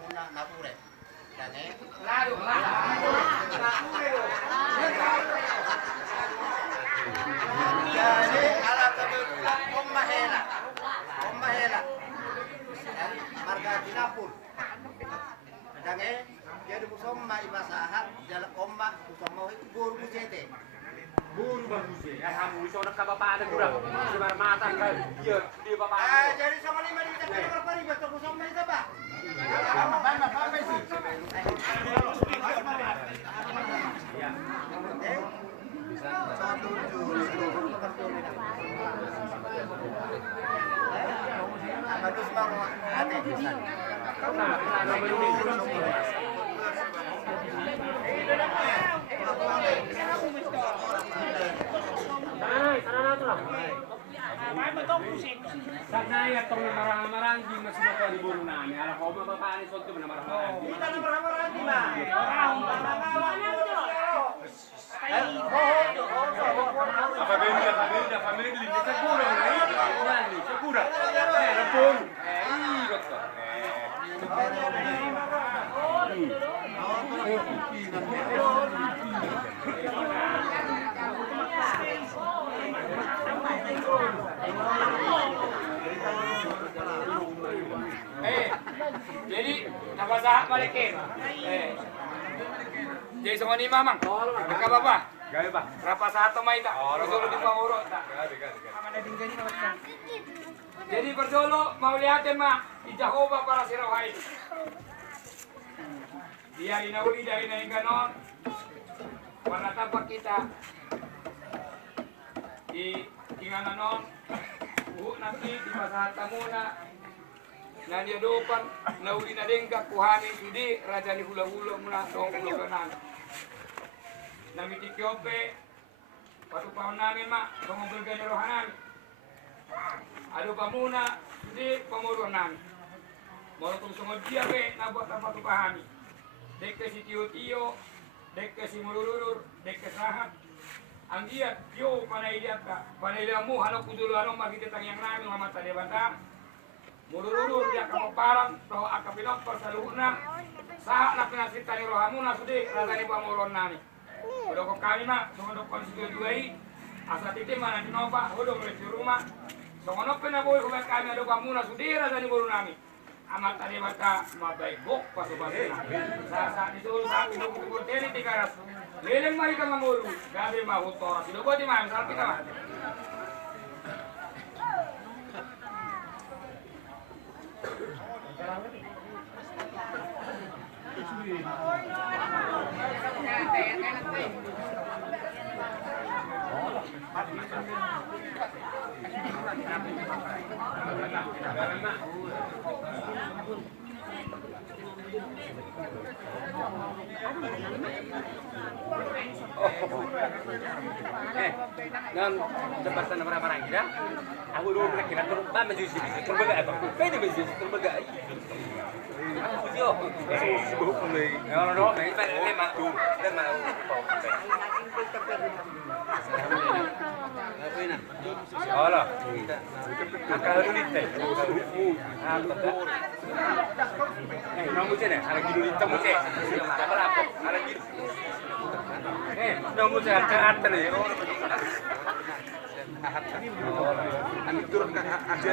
muna napure. Dane. Lalo. Jadi ala kebetulan Om Mahela. Marga Dinapur. Dane. Jadi kusoma ibasahat jalan Omma kusoma itu guru musete. Buru bagus ya, kamu bisa nak bapak ada kurang. Sebar mata kan, dia bapak. Jadi sama 5 juta berapa ribu tuh kusoma itu pak? Apa sih? Ya. Bagus banget. Sana ya tong marang-marang di masih bapak di buru nami. Ala kau bapak ani sotu benar marang-marang. Kita marang-marang di mana? Apa benda family di sini segura ni, segura. Rapun. Betul. Jadi nabasahan balikin. Jadi semua ni mamang. Dekat bapa. Gaya ba? Berapa saat mai tak? Berjolo di Panguro tak? Jadi berjolo mau lihatin mak di Jehovah para sirawai. Dia dinauli dari Naingganon. Warna tapak kita di Kingananon. Nanti di masahat tamuna. Na dia dopan nauli na dengka kuhani sudi raja ni hula-hula mula dong hula-hula nami tikyope patu paon namin mak dong bergani rohanan ado pamuna sudi pamuruan namin moro kung sungod dia be nabuat ang patupahani dekke si tiyo-tiyo dekke si mulurur dekke sahat ang dia yo panay dia ka panay dia mo halo kudulo ano makikita yang namin mga mata debata mururur dia kapaparang roh akapilok persaluhna saha na pinasita ni rohamuna sudi ragani pamuron nani udah kok kami mak sungguh konstitusi duai asa titik mana di nova udah mulai di rumah sungguh pena boy kok kami ada pamuna sudi ragani baru nami amat tadi mata mabai bok pasu-pasu saat disuruh saat itu kutu teni 300 leleng mari ka manguru gabe mah hutora silo gua di mana salpi ka Nan jembatan marang-marang kita. Aku dulu kira turun ba majusi terbaga apa? Pwede majusi terbaga. Aku pujo. Sibuk mulai. Kalau no, mai pa lema tu. Lema Hola. Akala dulit teh. Nang mo sene, ala gidulit ta mo sene. Dapat apa? Ala gid. Nang mo sene at na yo. Ang turun ka aja